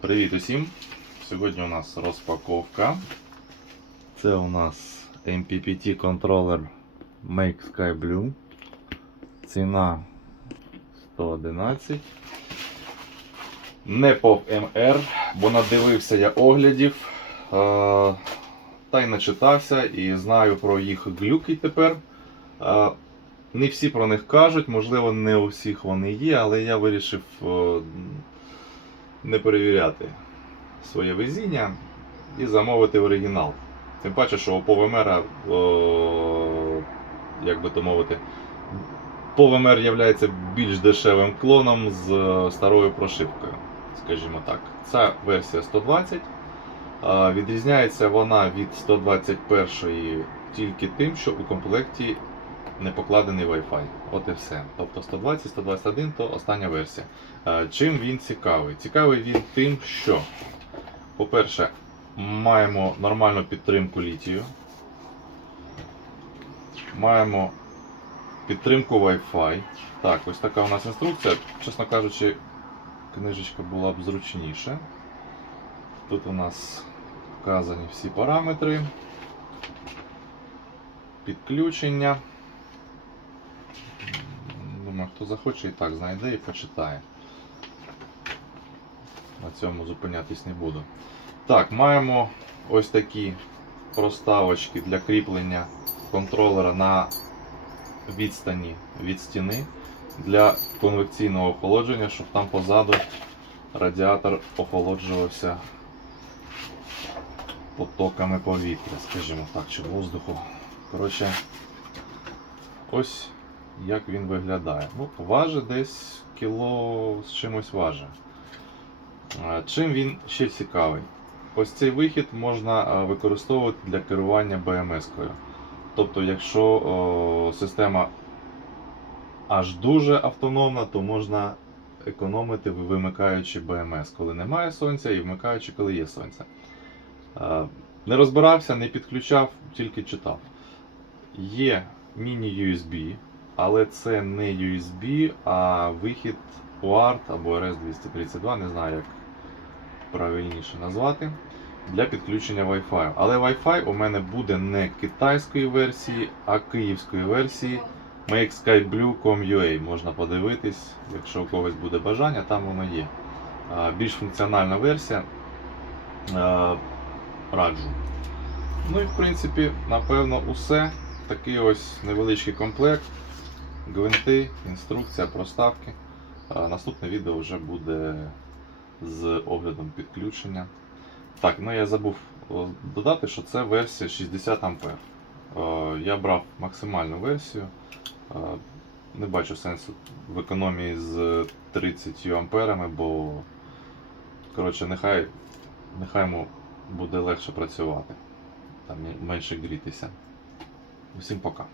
Привіт усім! Сьогодні у нас розпаковка. Це у нас MPPT контролер Make Sky Blue. Ціна 111. Не POV MR, бо надивився я оглядів. Та й начитався і знаю про їх глюки тепер. Не всі про них кажуть, можливо, не у всіх вони є, але я вирішив е, не перевіряти своє везіння і замовити оригінал. Тим паче, що у Повемера, як би то мовити, Повемер є більш дешевим клоном з е, старою прошивкою, скажімо так. Ця версія 120. Відрізняється вона від 121 тільки тим, що у комплекті не покладений Wi-Fi. От і все. Тобто 120, 121 то остання версія. Е, Чим він цікавий? Цікавий він тим, що, по-перше, маємо нормальну підтримку літію. Маємо підтримку Wi-Fi. Так, ось така у нас інструкція. Чесно кажучи, книжечка була б зручніше. Тут у нас вказані всі параметри, підключення. Думаю, хто захоче і так знайде і почитає. На цьому зупинятись не буду. Так, маємо ось такі проставочки для кріплення контролера на відстані від стіни для конвекційного охолодження, щоб там позаду радіатор охолоджувався потоками повітря, скажімо так, чи воздуху. Коротше, ось як він виглядає. Ну, важить десь кіло з чимось важить. Е, Чим він ще цікавий? Ось цей вихід можна е, використовувати для керування BMS-кою. Тобто, якщо о, система аж дуже автономна, то можна економити, вимикаючи BMS, коли немає сонця, і вмикаючи, коли є сонце. Е, Не розбирався, не підключав, тільки читав. Є міні-USB, але це не USB, а вихід UART або RS232, не знаю, як правильніше назвати, для підключення Wi-Fi. Але Wi-Fi у мене буде не китайської версії, а київської версії MakeSkyBlue.com.ua. Можна подивитись, якщо у когось буде бажання, там воно є. Більш функціональна версія. Раджу. Ну і в принципі, напевно, усе. Такий ось невеличкий комплект, гвинти, інструкція, проставки. А Наступне відео вже буде з оглядом підключення. Так, ну я забув додати, що це версія 60 А. Я брав максимальну версію. Не бачу сенсу в економії з 30 амперами, бо коротше, нехай, нехай йому буде легше працювати, там менше грітися. Усім пока.